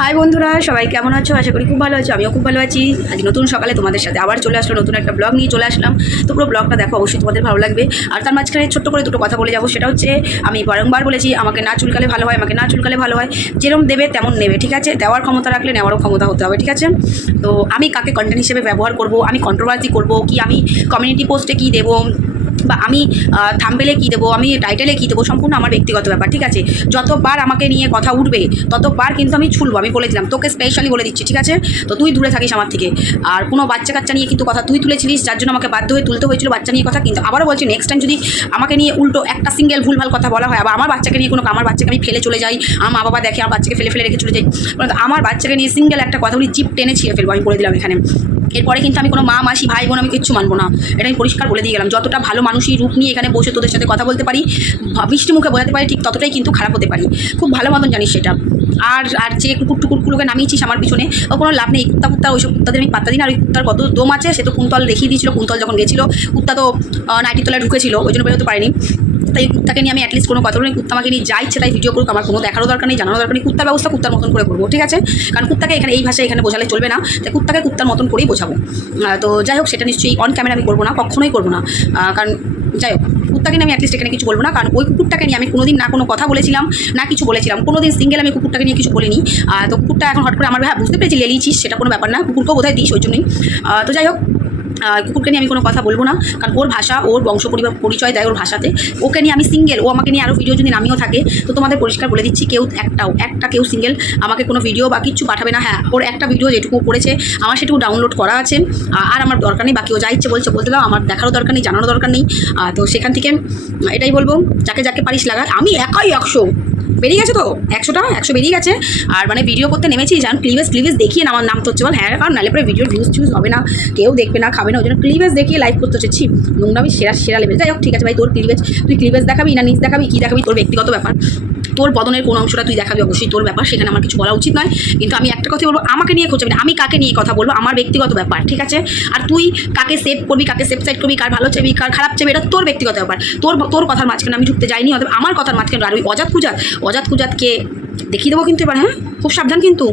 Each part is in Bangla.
হাই বন্ধুরা, সবাই কেমন আছো? আশা করি খুব ভালো আছো, আমিও খুব ভালো আছি। আজ নতুন সকালে তোমাদের সাথে আবার চলে আসলো নতুন একটা ব্লগ নিয়ে চলে আসলাম। তো পুরো ব্লগটা দেখো, অবশ্যই তোমাদের ভালো লাগবে। আর তার মাঝখানে ছোট্ট করে দুটো কথা বলে যাব, সেটা হচ্ছে আমি বারংবার বলেছি, আমাকে না চুলকালে ভালো হয়, আমাকে না চুলকালে ভালো হয়। যেরকম দেবে তেমন নেবে, ঠিক আছে? দেওয়ার ক্ষমতা রাখলে নেওয়ারও ক্ষমতা হতে হবে, ঠিক আছে? তো আমি কাকে কন্টেন্ট হিসেবে ব্যবহার করব, আমি কন্ট্রোভার্সি করব, কি আমি কমিউনিটি পোস্টে কী দেবো বা আমি থাম্বেলে কী দেবো, আমি টাইটেলে কী দেবো, সম্পূর্ণ আমার ব্যক্তিগত ব্যাপার, ঠিক আছে? যতবার আমাকে নিয়ে কথা উঠবে, ততবার কিন্তু আমি ছুলবো আমি বলেছিলাম তোকে স্পেশালি বলে দিচ্ছি, ঠিক আছে? তো তুই দূরে থাকিস আমার থেকে। আর কোনো বাচ্চা কাচ্চা নিয়ে কিন্তু কথা, তুই তুলেছিলিস, যার জন্য আমাকে বাধ্য হয়ে তুলতে হয়েছিল বাচ্চা নিয়ে কথা, কিন্তু আবারও বলছি নেক্সট টাইম যদি আমাকে নিয়ে উল্টো একটা সিঙ্গেল ভুলভাল কথা বলা হয়, আবার আমার বাচ্চাকে নিয়ে কোনো, আমার বাচ্চাকে আমি ফেলে চলে যাই, আমার মা বাবা দেখে, আমার বাচ্চাকে ফেলে ফেলে রেখে চলে যাই আমার বাচ্চাকে নিয়ে সিঙ্গেল একটা কথা বলি চিপ টেনে ছিঁড়ে ফেলব, আমি বলে দিলাম এখানে। এরপরে কিন্তু আমি কোনো মা, মাসি, ভাই, বোন আমি কিচ্ছু মানবো না। এটা আমি পরিষ্কার বলে দিয়ে গেলাম। যতটা ভালো মানুষই রূপ নিয়ে এখানে বসে তোদের সাথে কথা বলতে পারি মিষ্টি মুখে বোঝাতে পারি, ঠিক ততটাই কিন্তু খারাপ হতে পারি। খুব ভালো মতন জানিস সেটা। আর আর যে কুকুর টুকুরগুলোকে নামিয়েছিস আমার পিছনে, ও কোনো লাভ নেই। কুত্তা কুত্তা ওইসব কুত্তাদের আমি পাত্তা দিই না। আর ওই কুত্তার কত দম আছে, সে তো কুন্তল দেখিয়ে দিয়েছিল, কুন্তল যখন গেছিল, কুত্তা তো নাইটি তলায় ঢুকেছিল, ওই জন্য বেরোতে পারিনি। তাই কুত্তাকে নিয়ে আমি অ্যাটলিস্ট কোনো কথা বলি কুত্তা আমাকে নিয়ে যা ইচ্ছে তাই ভিডিও করুক, আমার কোনো দেখারও দরকার নেই, জানারও দরকার নেই, কুত্তার ব্যবস্থা কুত্তার মতন করে করব, ঠিক আছে? কারণ কুত্তাকে এখানে এই ভাষায় এখানে বোঝালে চলবে না, তাই কুত্তাকে কুত্তার মতন করেই বোঝাবো। তো যাই হোক, সেটা নিশ্চয়ই অন ক্যামেরা আমি করব না, কখনোই করব না। কারণ যাই হোক, কুত্তাকে নিয়ে আমি অ্যাটলিস্ট এখানে কিছু বলব না, কারণ ওই কুকুরটাকে নিয়ে আমি কোনোদিন না কোনো কথা বলেছিলাম, না কিছু বলেছিলাম। কোনোদিন সিঙ্গেল আমি কুকুরটাকে নিয়ে কিছু বলিনি। তো কুকুরটা এখন হট করে আমার ভাই বুঝতে পেরেছি লেলিয়েছিস সেটা কোনো ব্যাপার না, কুকুরকেও বোধহয় দিস, ওই জন্যই। তো যাই হোক কুকুরকে নিয়ে আমি কোনো কথা বলব না। কারণ ওর ভাষা, ওর বংশ পরিবার পরিচয় দেয় ওর ভাষাতে। ওকে নিয়ে আমি সিঙ্গেল ও আমাকে নিয়ে আরও ভিডিও যদি নামিও থাকে, তো তোমাদের পরিষ্কার বলে দিচ্ছি, কেউ একটাও, একটা কেউ সিঙ্গেল আমাকে কোনো ভিডিও বা কিচ্ছু পাঠাবে না। হ্যাঁ ওর একটা ভিডিও যেটুকু করেছে আমার সেটুকু ডাউনলোড করা আছে আর আমার দরকার নেই বাকি ও যা ইচ্ছে বলছে বলতে দাও, আমার দেখারও দরকার নেই, জানারও দরকার নেই। তো সেখান থেকে এটাই বলব, যাকে যাকে পারিস লাগা আমি একাই একশো। বেরিয়ে গেছে তো? একশোটা? একশো বেরিয়ে গেছে। আর মানে ভিডিও করতে নেমেছি যান ক্লিভেস ক্লিভেজ দেখিয়ে আমার নাম তো হচ্ছে বল। হ্যাঁ কারণ নাহলে পরে ভিডিও ভিউজ টিউজ হবে না। কেউ দেখবে না, খাবে না, ওই জন্য ক্লিভেজ দেখিয়ে লাইভ করতে হচ্ছে। ছি, নোংরামি সেরা সেরা লেভেল যাই হোক, ঠিক আছে ভাই, তোর ক্লিভেজ তুই ক্লিভেজ দেখাবি না নিজ দেখাবি, কী দেখাবি? তোর ব্যক্তিগত ব্যাপার। তোর বদনের কোন অংশটা তুই দেখাবি অবশ্যই, তোর ব্যাপার, সেখানে আমার কিছু বলা উচিত নয়। কিন্তু আমি একটা কথা বলব, আমাকে নিয়ে খোঁজাবি না আমি কাকে নিয়ে কথা বলব, আমার ব্যক্তিগত ব্যাপার, ঠিক আছে? আর তুই কাকে সেভ করবি, কাকে সেভ সাইড করবি, কার ভালো চাইবি কার খারাপ চাইবি এটা তোর ব্যক্তিগত ব্যাপার। তোর তোর কথার মাঝখানে আমি ঢুকতে যাইনি, অতএব আমার কথার মাঝখানে আর ওই অজাত কুজাত অজাত কুজাতকে দেখিয়ে দেবো কিন্তু এবার হ্যাঁ? খুব সাবধান কিন্তু।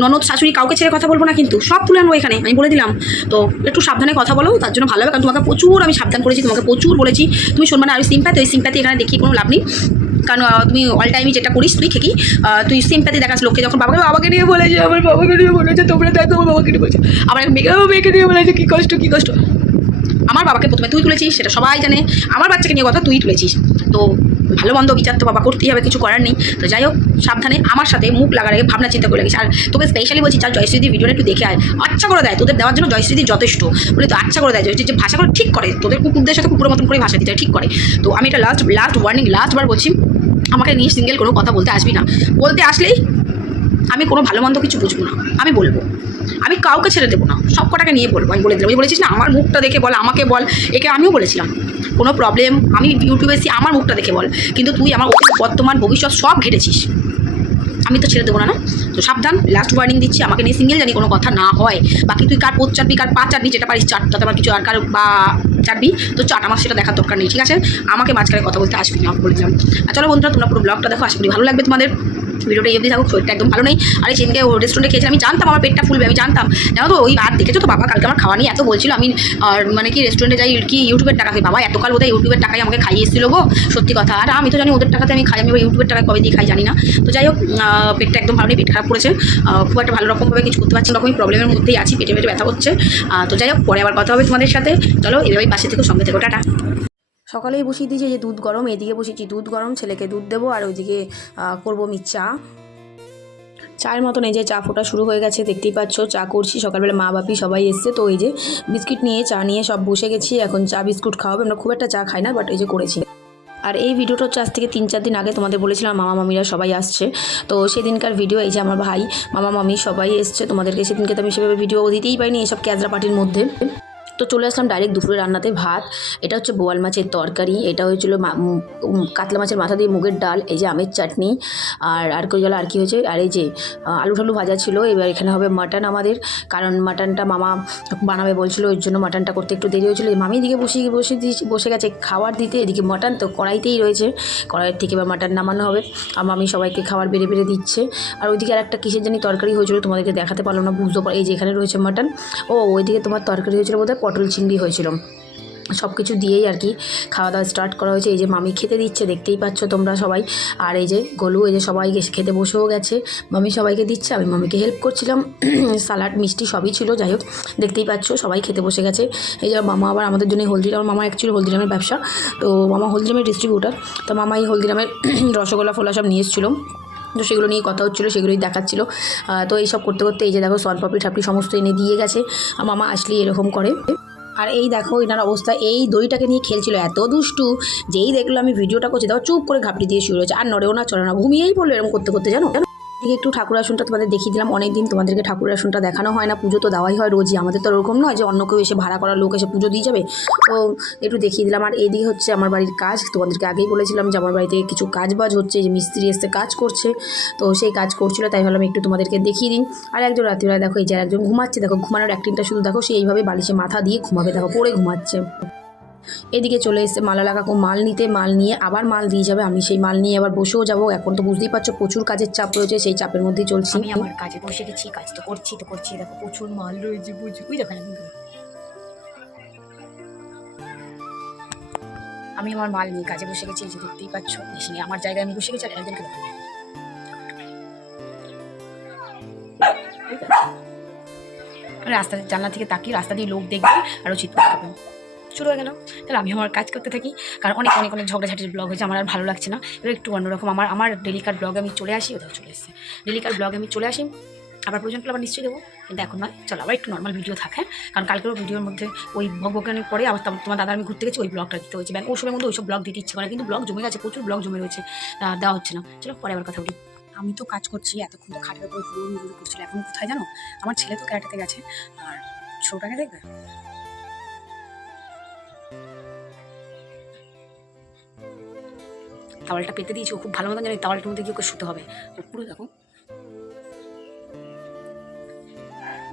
ননদ শাশুড়ি কাউকে ছেড়ে কথা বলব না কিন্তু, সব তুলে আনব এখানে, আমি বলে দিলাম। তো একটু সাবধানে কথা বলো, তার জন্য ভালো হবে, কারণ তোমাকে প্রচুর আমি সাবধান করেছি, তোমাকে প্রচুর বলেছি। তুমি শুনবে না, আর সিম্প্যাথি ওই সিম্প্যাথি এখানে দেখিয়ে কোনো লাভ নেই। কারণ তুমি অল টাইমই যেটা করিস, তুই ঠিকই তুই সিম্প্যাথি দেখাস লোককে যখন বাবাকে বাবাকে নিয়ে বলেছে, আমার বাবাকে নিয়ে বলেছে, তোমরা দেখো আমার বাবাকে নিয়ে বলেছে। আমার এক মেয়েকে মেয়েকে নিয়ে বলেছে, কী কষ্ট কী কষ্ট। আমার বাবাকে প্রথমে তুই তুলেছিস, সেটা সবাই জানে। আমার বাচ্চাকে নিয়ে কথা তুই তুলেছিস। তো ভালো মন্দ বিচার তো বাবা করতেই হবে, কিছু করার নেই। তো যাই হোক, সাবধানে আমার সাথে মুখ লাগার আগে ভাবনা চিন্তা করে লাগিস আর তোকে স্পেশালি বলছি, চাল জয়শ্রীদি ভিডিওটা একটু দেখে আয়। আচ্ছা করে দেয়, তোদের দেওয়ার জন্য জয়শ্রীদি যথেষ্ট। বলে, তো আচ্ছা করে দেয়, জয়শ্রী, যে ভাষাগুলো ঠিক করে। তোদের কুকুরদের সাথে কুকুরের মতন করে ভাষা দিতে ঠিক করে। তো আমি এটা লাস্ট লাস্ট ওয়ার্নিং লাস্টবার বলছি আমাকে নিয়ে সিঙ্গেল কোনো কথা বলতে আসবি না। বলতে আসলেই আমি কোনো ভালো মন্দ কিছু বুঝব না। আমি বলব। আমি কাউকে ছেড়ে দেবো না। সব কটাকে নিয়ে বলব। আমি বলে দিলাম। আমি বলেছিস না? আমার মুখটা দেখে বল, আমাকে বল। একে আমিও বলেছিলাম। কোনো প্রবলেম আমি ইউটিউবে আমার মুখটা দেখে বল। কিন্তু তুই আমার বর্তমান, ভবিষ্যৎ সব ঘেটেছিস। আমি তো ছেড়ে দেবো না না? তো সাবধান লাস্ট ওয়ার্নিং দিচ্ছি, আমাকে নিয়ে সিঙ্গেল জানি কোনো কথা না হয়। বাকি তুই কার পোচ চাটবি, কার পা চাটবি, যেটা পারিস চাট, তাতে আমার কিছু আর কার বা চাটবি, তো চাট, আমার সেটা দেখার দরকার নেই, ঠিক আছে? আমাকে মাঝখানে কথা বলতে আসবি না, বলে দিলাম। আর চলো বন্ধুরা, তোমরা পুরো ব্লগটা দেখো, আশা করি ভালো লাগবে তোমাদের। ভিডিওটা এই অবধি থাকুক শরীরটা একদম ভালো নেই। আর সেদিনকে রেস্টুরেন্টে খেয়েছি আমি জানতাম আমার পেটটা ফুলবে, আমি জানতাম। জানো তো, ওই আর দেখেছ তো, বাবা কালকে আমার খাওয়া নিয়ে এত বলছিল। আমি মানে কি রেস্টুরেন্টে যাই, কি ইউটিউবের টাকা খাই? বাবা, এতকাল বোধহয় ইউটিউবের টাকায় আমাকে খাইয়ে এসেছিল গো, সত্যি কথা। আর আমি তো জানি ওদের টাকাতে আমি খাই, আমি ইউটিউবের টাকা কবে দিয়ে খাই জানি না। তো যাই হোক পেটটা একদম ভালো নেই, পেট খারাপ করেছে। খুব একটা ভালো রকমভাবে কিছু করতে পারছি রকমই প্রবলেমের মধ্যেই আছি, পেটে পেটে ব্যথা হচ্ছে তো যাই হোক, পরে আবার কথা হবে তোমাদের সাথে। চলো, এভাবেই পাশে থেকে, সঙ্গে থেকে, টাটা। সকালেই বসিয়ে দিয়েছি যে দুধ গরম, এদিকে বসেছি দুধ গরম, ছেলেকে দুধ দেবো, আর ওইদিকে করব আমি চা। চায়ের মতন এই যে চা ফোটা শুরু হয়ে গেছে, দেখতেই পাচ্ছ, চা করছি, সকালবেলা মা বাপি সবাই এসছে, তো এই যে বিস্কিট নিয়ে, চা নিয়ে সব বসে গেছি, এখন চা, বিস্কুট খাওয়াবে, আমরা খুব একটা চা খাই না, বাট এই যে করেছি। আর এই ভিডিওটা হচ্ছে আজ থেকে তিন চার দিন আগে, তোমাদের বলেছিলাম মামা মামিরা সবাই আসছে, তো সেদিনকার ভিডিও, এই যে আমার ভাই, মামা মামি সবাই এসছে, তোমাদেরকে সেদিনকে তো আমি সেভাবে ভিডিও দিতেই পারিনি এইসব ক্যাজরা পার্টির মধ্যে। তো চলে আসলাম ডাইরেক্ট দুপুরে রান্নাতে ভাত। এটা হচ্ছে বোয়াল মাছের তরকারি। এটা হয়েছিল কাতলা মাছের মাথা দিয়ে মুগের ডাল, এই যে আমের চাটনি। আর আর কই আর কি হয়েছে? আর এই যে আলু টালু ভাজা ছিল, এবার এখানে হবে মাটন আমাদের। কারণ মাটনটা মামা বানাবে বলছিল, ওই জন্য মাটনটা করতে একটু দেরি হয়েছিল। মামি এদিকে বসে বসে বসে গেছে খাবার দিতে। এদিকে মাটন তো কড়াইতেই রয়েছে। কড়াইয়ের থেকে এবার মাটন নামানো হবে। আর মামি সবাইকে খাবার বেড়ে বেড়ে দিচ্ছে। আর ওইদিকে আর একটা কিসের জানি তরকারি হয়েছিল, তোমাদেরকে দেখাতে পারলাম না, বুঝতে পার এই যে এখানে রয়েছে মাটন ও, ওইদিকে তোমার তরকারি হয়েছিল বোধহয় পটল চিংড়ি হয়েছিল। সব কিছু দিয়েই আর কি খাওয়া দাওয়া স্টার্ট করা হয়েছে। এই যে মামি খেতে দিচ্ছে, দেখতেই পাচ্ছ তোমরা সবাই। আর এই যে গোলু, এই যে সবাই খেতে বসেও গেছে। মামি সবাইকে দিচ্ছে, আমি মামিকে হেল্প করছিলাম। সালাড মিষ্টি সবই ছিল, যাই হোক, দেখতেই পাচ্ছ সবাই খেতে বসে গেছে। এই যে মামা আবার আমাদের জন্য হলদিরাম, মামা অ্যাকচুয়ালি হলদিরামের ব্যবসা। তো মামা হলদিরামের ডিস্ট্রিবিউটার তো মামা এই হলদিরামের রসগোল্লা, ফোলা সব নিয়ে এসেছিল। তো সেগুলো নিয়ে কথা হচ্ছিল, সেগুলোই দেখাচ্ছিলো। তো এইসব করতে করতে এই যে দেখো সনপাপড়ি ঠাপড়ি সমস্ত এনে দিয়ে গেছে। মামা আসলেই এরকম করে। আর এই দেখো এনার অবস্থা, এই দইটাকে নিয়ে খেলছিল এত দুষ্টু, যেই দেখল আমি ভিডিওটা করছি, দেখো চুপ করে ঘাপটি দিয়ে শুরু হয়েছে আর নড়েও না চলে না, ঘুমিয়েই পড়ল এরকম করতে করতে, জানো? এদিকে একটু ঠাকুর আসনটা তোমাদের দেখিয়ে দিলাম। অনেক দিন তোমাদেরকে ঠাকুর আসনটা দেখানো হয় না, পুজো তো দেওয়াই হয় রোজই। আমাদের তো ওরকম নয় যে অন্য কেউ এসে ভাড়া করা লোক এসে পুজো দিয়ে যাবে। তো একটু দেখিয়ে দিলাম। আর এইদিকে হচ্ছে আমার বাড়ির কাজ। তোমাদেরকে আগেই বলেছিলাম যে আমার বাড়িতে কিছু কাজ বাজ হচ্ছে, যে মিস্ত্রি এসে কাজ করছে। তো সেই কাজ করছিল, তাই ভাবলাম একটু তোমাদেরকে দেখিয়ে দিন আর একজন রাত্রিবেলা দেখো, এই যে একজন ঘুমাচ্ছে, দেখো ঘুমানোর অ্যাক্টিংটা শুধু দেখো, সে এইভাবে বালিশে মাথা দিয়ে ঘুমাবে, দেখো পড়ে ঘুমাচ্ছে। এদিকে চলে এসেছে মালালা কাকু মাল নিতে, মাল নিয়ে আবার মাল দিয়ে যাবে। আমি সেই মাল নিয়ে আবার বসেও যাব। এখন তো বুঝতেই পারছ প্রচুর কাজের চাপ রয়েছে, সেই চাপের মধ্যে চলছি। আমি আমার কাজে বসে গেছি, কাজ তো করছি তো করছি। দেখো, প্রচুর মাল রয়েছে, বুঝি ওই দেখো, আমি আমি আমার মাল নিয়ে কাজে বসে গেছি যে দেখতেই পাচ্ছ। মেশিনে আমার জায়গায় আমি বসে গেছি, আর একজনকে দেখো রাস্তা জানলা থেকে তাকিয়ে রাস্তা দিয়ে লোক দেখবে আরও চিৎকার করবে। শুরু হয়ে গেল। তাহলে আমি আমার কাজ করতে থাকি। কারণ অনেক অনেক অনেক ঝগড়াঝাটির ব্লগ হয়েছে, আমার আর ভালো লাগছে না। এবার একটু অন্যরকম আমার আমার ডেলিকার ব্লগে আমি চলে আসি, ওটাও চলে এসেছে। ডেলিকার ব্লগে আমি চলে আসি, আবার প্রয়োজন পড়লে আবার নিশ্চয়ই দেবো। কিন্তু এখন নয়, চলো আবার একটু নর্মাল ভিডিও থাকে কারণ কালকেরও ভিডিওর মধ্যে ওই ভগবানের পরে আবার তোমার- দাদা আমি ঘুরতে গেছি, ওই ব্লগটা দিতে হয়েছে। ব্যাংক ওই সময়ের মধ্যে ওইসব ব্লগ দিতে ইচ্ছে করে কিন্তু ব্লগ জমে গেছে, প্রচুর ব্লগ জমে রয়েছে। দেওয়া হচ্ছে না। চলো পরে আবার কথা বলি। আমি তো কাজ করছি, এতক্ষণ তো খাটের উপর ঘুরু ঘুরু করছিল, এখন কোথায় জানো? আমার ছেলে তো ক্যারাটেতে গেছে, আর ছোটাকে দেখবে? তাওয়ালটা পেতে দিয়েছি, ও খুব ভালো মতন জানি তাওয়ালটার মধ্যে গিয়ে ওকে শুতে হবে। ও পুরো দেখো।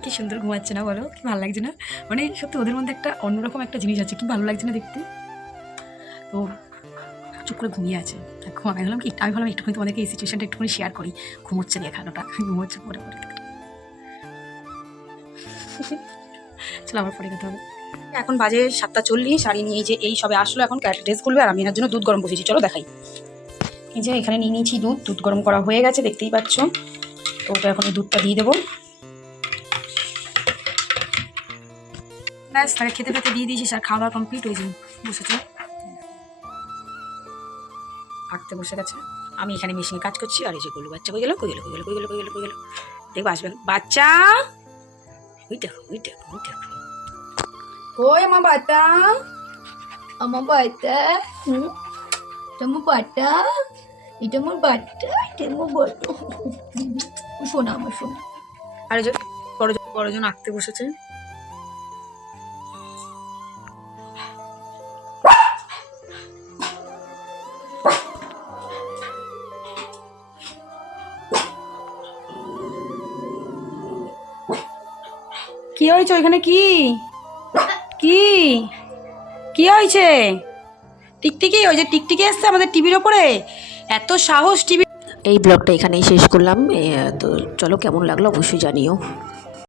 কি সুন্দর ঘুমাচ্ছে না বলো? কি ভালো লাগছে না? মানে সত্যি ওদের মধ্যে একটা অন্যরকম একটা জিনিস আছে, কি ভালো লাগছে না দেখতে? তো চুপ করে ঘুমিয়ে আছে। ঘুম আমি ভাবলাম কি, আমি ভাবলাম একটুখানি তোমাদেরকে এই সিচুয়েশনটা একটুখানি শেয়ার করি। ঘুমোচ্ছে দেখানোটা ঘুমোচ্ছে পরে পরে। চলো আবার পরে কথা হবে। এখন বাজে সাতটা চল্লিশ ইনি এই যে এই সবে আসলো এখন ক্যারেটে ড্রেস খুলবে, আর আমি এনার জন্য দুধ গরম বসেছি। চলো দেখাই। এই যে এখানে নিয়ে নিয়েছি দুধ দুধ গরম করা হয়ে গেছে, দেখতেই পাচ্ছ। তো ওটা এখন দুধটা দিয়ে দেবো। ব্যাস তাকে খেতে খেতে দিয়ে দিয়েছিস আর খাওয়া দাওয়া কমপ্লিট হয়েছে বসেছে। আঁকতে বসে গেছে। আমি এখানে মেশিনে কাজ করছি, আর এই যে গলু বাচ্চা, কই গেল কই গেল কই গেল কই গেল কই গেল কই গেল। দেখব আসবেন বাচ্চা! ওই দেখো ওই দেখো ওই দেখো। Koi ama bata? Ama bata? Hmm? Ito mo bata? Ito mo bata? Ito mo bata? শোনা আমার শোনা আর এই যে বড়জন বড়জন আঁকতে বসেছে কি হয়েছে ওইখানে কি কি? কি হয়েছে? টিকটিকি, ওই যে টিকটিকি এসছে আমাদের টিভির ওপরে? এত সাহস টিভি এই ব্লগটা এখানেই শেষ করলাম। তো চলো কেমন লাগল অবশ্যই জানিও।